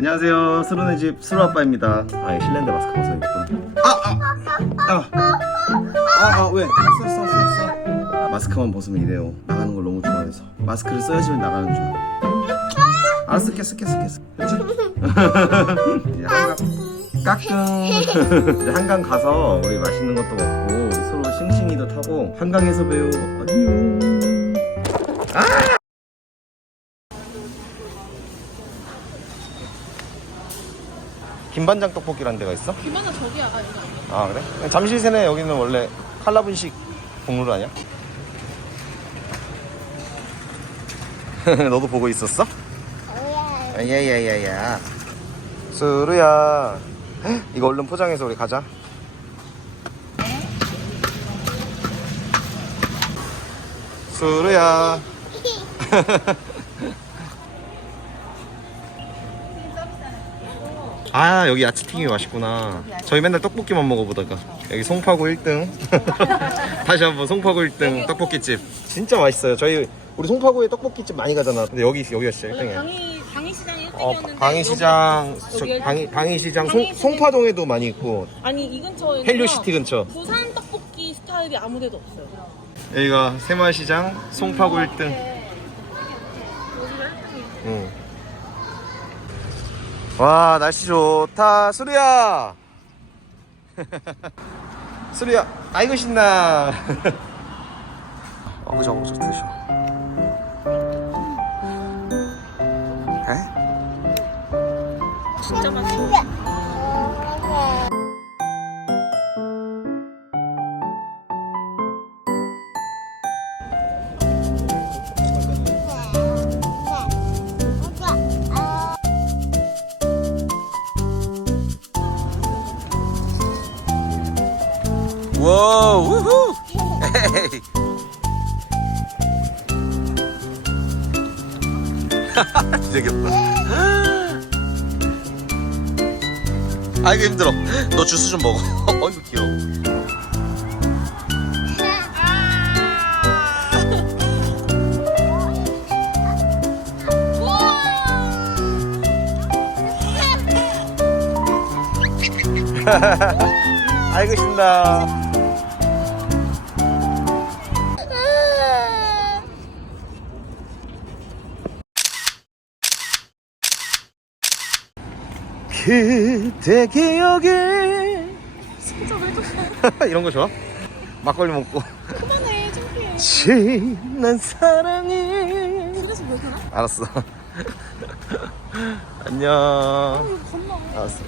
안녕하세요. 수로네 집 수로 아빠입니다. 아, 이 실내인데 마스크 벗어야겠구나. 아, 아, 아, 아, 아, 왜? 써, 써, 써, 써. 마스크만 벗으면 이래요. 나가는 걸 너무 좋아해서. 마스크를 써야지만 나가는 줄. 알았어, 깼어, 깼어, 깼어. 그렇지? 이제 한강, 까꿍. 이제 한강 가서 우리 맛있는 것도 먹고 우리 서로 싱싱이도 타고 한강에서 봬요. 안녕. 김반장 떡볶이라는 데가 있어? 김하나 저기야 아니 아니 아 그래? 잠실세네 여기는 원래 칼라분식 국물 아니야? 너도 보고 있었어? 예예예예 수루야 헉, 이거 얼른 포장해서 우리 가자 수루야 아 여기 야채튀김이 맛있구나. 저희 맨날 떡볶이만 먹어보다가 여기 송파구 1등. 다시 한번 송파구 1등 떡볶이집. 진짜 맛있어요. 저희 우리 송파구에 떡볶이집 많이 가잖아. 근데 여기 여기가 진짜 원래 1등이야 방위 방위시장이 1등이었는데 어, 방위시장 저, 여기 방위, 방위시장 송, 송파동에도 많이 있고. 아니 이 근처에 헬류시티 근처. 부산 떡볶이 스타일이 아무데도 없어요. 여기가 새마을시장 송파구 1등. 응. 와 날씨 좋다 수리야 수리야 아이고 신나 어그저 어그저 드셔 에? 진짜 맛있어. 와우 우후 에이. 진짜 귀엽다 아이고 힘들어. 너 주스 좀 먹어. 어이구 귀여워. 아이고 신나 그대 기억에 왜 저래? 이런 거 좋아? 막걸리 먹고 그만해 창피해. 지난 사랑이 그래서 왜 그러나? 알았어 안녕 어, 이거 겁나. 알았어